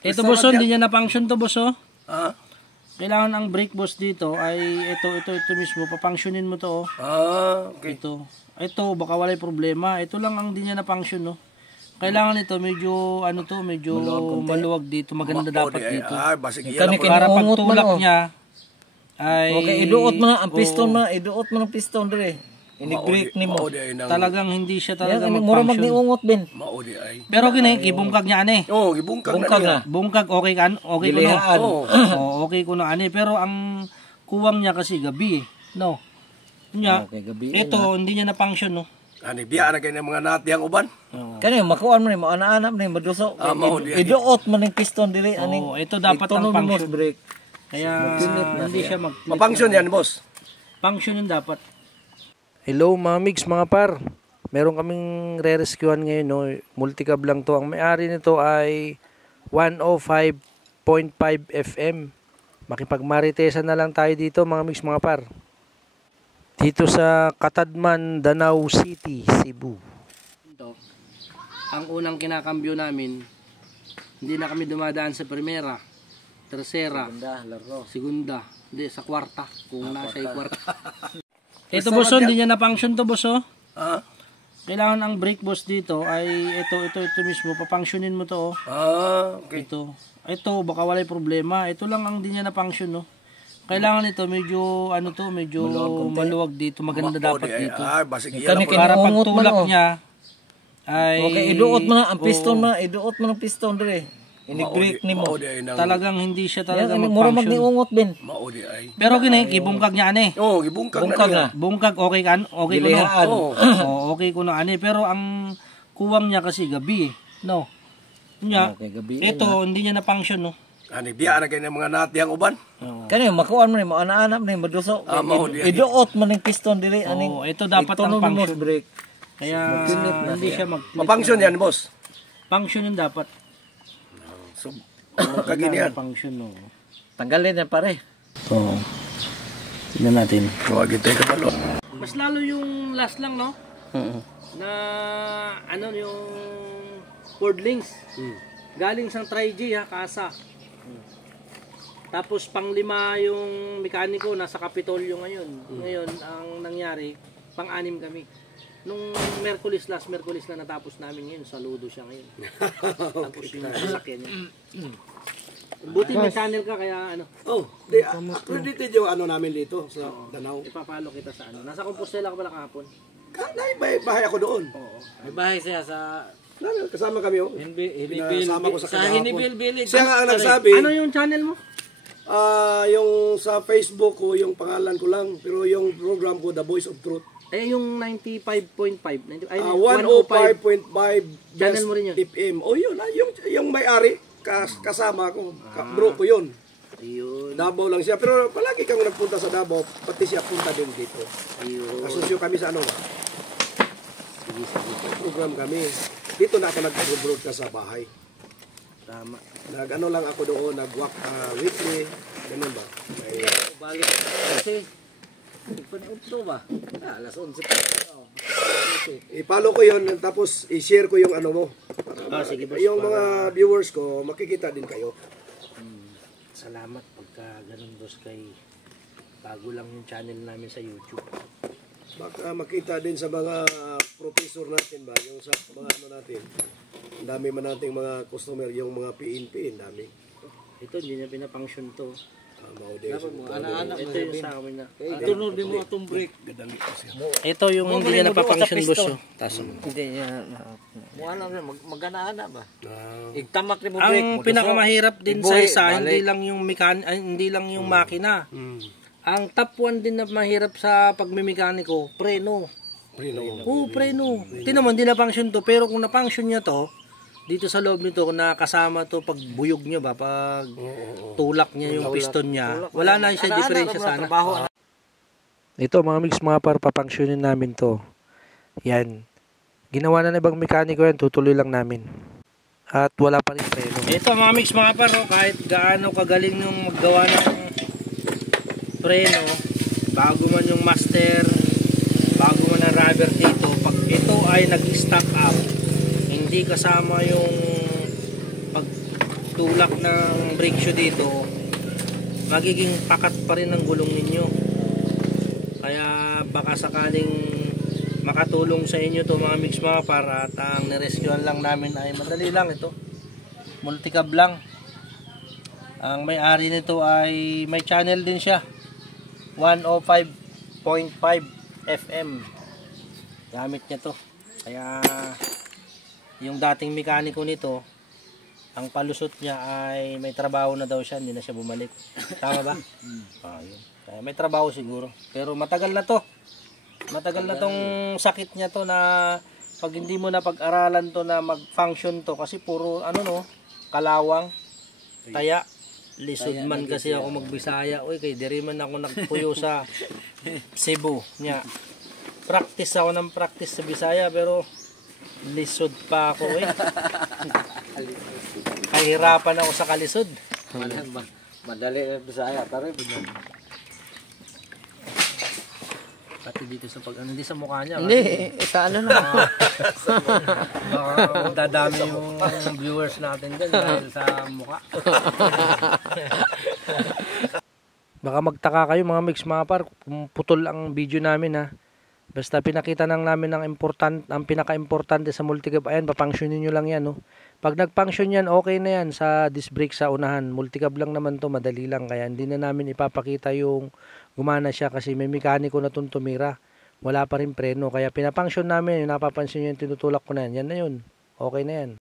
Ito boss, hindi niya na-function to boss. Ah? Kailangan ang brake boss dito ay ito mismo, papangsyonin mo to. Okay. Ito baka walay problema. Ito lang ang hindi niya na-function Kailangan ito medyo medyo maluwag dito, maganda dapat dito. Para pag tulak niya ay okay, iduot mo na ang piston mo, iduot mo ng piston dire. Ini-brake ni mo. Talagang hindi siya talaga mura magniungot ben. Pero kini gibungkag niya ani. Gibungkag na. Bungkag okay kan? Okay ko no. Okay ko na ani, pero ang kuwang niya kasi gabi, no. Nya. Ito hindi niya na function Ani biya na kay mga natiyang uban. Kani makuan mo ni mo ana-ana ni maduso. Iduot mo ning piston dire ani. Ito dapat ang function brake. Kaya hindi siya mag-click. Ma-function yan, boss. Function yun dapat. Hello mga migs, mga par. Meron kaming re-rescuean ngayon, Multicab lang to. Ang may-ari nito ay 105.5 FM. Makipagmaritesan na lang tayo dito mga migs, mga par. Dito sa Catadman, Danau City, Cebu. Ito, ang unang kinakambyo namin, hindi na kami dumadaan sa primera, tercera, segunda, hindi sa kwarta, kung nasa kwarta. Ito boss, hindi niya na-function to boss. Kailangan ang brake boss dito ay ito mismo, papangsyonin mo to. Okay. Ito baka walay problema. Ito lang ang hindi niya na-function Kailangan ito medyo medyo maluwag dito, maganda dapat dito. Para pag tulak niya ay okay, iduot mo na ang piston mo, iduot mo ng piston dire. Ini-brake ni mo. Talagang hindi siya talaga mura magniungot ben. Pero kini gibungkag niya ani. Gibungkag na. Bungkag okay kan? Okay ko no. Okay ko na ani, pero ang kuwang niya kasi gabi, no. Nya. Ito hindi niya na function Ani biya na kay mga natiyang uban. Kani makuan mo ni mo ana-ana ni maduso. Iduot mo ning piston dire ani. Ito dapat ang function brake. Kaya hindi siya mag-click. Ma-function yan, boss. Function yun dapat. So, kaginian. Function Tanggalin na pare. Tignan natin. Huwag ito ka palo. Mas lalo yung last lang, no? Na yung Ford Links. Galing sang Tri-G kasa. Tapos pang-5 yung mekaniko nasa Kapitolyo ngayon. Ngayon ang nangyari, pang-6 kami. Nung last Merkulis na natapos namin ngayon, saludo siya ngayon. Tapos yung sasakyan niya. Buti may channel ka kaya Accredited yung namin dito sa Danau. Ipapalo kita sa Nasa Compostela ka pala kahapon. May bahay ako doon. May bahay siya sa kasama kami Kasama ko sa Hinibil. Siya nga ang nagsabi. Ano yung channel mo? Yung sa Facebook ko, yung pangalan ko lang. Pero yung program ko, The Voice of Truth. Yung 95.5. 105.5 channel mo rin yun? FM. Yun. Yung may-ari, kasama ko. Bro ko yun. Ayun. Davao lang siya. Pero palagi kang nagpunta sa Davao, pati siya punta din dito. Ayun. Asosyo kami sa program kami. Dito na ako nag-broadcast sa bahay. Tama. Lang ako doon, nag-walk weekly. Ganun ba? Balik kasi Pag-upto ba? Alas 11 pa. I-follow ko yun, tapos i-share ko yung mo. Sige, boss, yung mga viewers ko, makikita din kayo. Salamat pagka ganun, boss, kay bago lang yung channel namin sa YouTube. Baka makita din sa mga professor natin ba, yung sa mga natin. Ang dami man nating mga customer, yung mga PNP, ang dami. Ito, hindi niya pinapunction to. Anak-anak ito yung sa amin na. Tunod din mo itong break. Ito yung hindi niya napapunction, boss. Hindi niya. Magana-ana ba? Igtamak rin mo break. Ang pinakamahirap din sa isa, hindi lang yung makina. Ang top 1 din na mahirap sa pagmimekaniko, preno. Preno. Tinan mo, hindi na function to, pero kung na-function niya to, dito sa loob nito, kung nakasama to, pag buyog niya ba, pag tulak niya yung piston niya, wala na siya diferensya sana. Ito mga mix, mga papangsyonin namin to. Yan. Ginawa na ibang mekaniko yan, tutuloy lang namin. At wala pa rin preno. Ito mga mix, mga paro, kahit gaano kagaling yung maggawa ng preno, bago man yung master, bago man ang rubber dito, pag ito ay nag-stack up, hindi kasama yung pagtulak ng brake shoe dito, magiging pakat pa rin ang gulong ninyo. Kaya baka sakaling makatulong sa inyo to mga mix mga para at ang nirescuean lang namin ay madali lang ito. Multicab lang. Ang may-ari nito ay may channel din siya. 105.5 FM. Gamit niya to. Kaya yung dating mekaniko nito, ang palusot niya ay may trabaho na daw siya, hindi na siya bumalik. Tama ba? Yun. Kaya may trabaho siguro. Pero matagal na to. Matagal na tong sakit niya to na pag hindi mo na pag-aralan to na mag-function to kasi puro kalawang, taya, lisod man kasi ako magbisaya. Uy, kay diri man ako nagpuyo sa Cebu niya. Practice ako ng practice sa Bisaya pero lisod pa ako Kahirapan ako sa kalisod. Madali Bisaya pero Pati dito sa hindi sa mukha niya. hindi sa ano na. Baka dadami yung viewers natin dyan dahil sa mukha. Baka magtaka kayo mga mix mga par kung putol ang video namin ha. Basta pinakita nang namin ang pinaka-importante sa multicab. Ayan, papangsyonin nyo lang yan. No? Pag nag-function yan, okay na yan sa disc brake sa unahan. Multicab lang naman to, madali lang. Kaya hindi na namin ipapakita yung gumana siya kasi may mekaniko na tumira. Wala pa rin preno. Kaya pinapangsyon namin, yung napapansin nyo yung tinutulak ko na yan. Yan na yun. Okay na yan.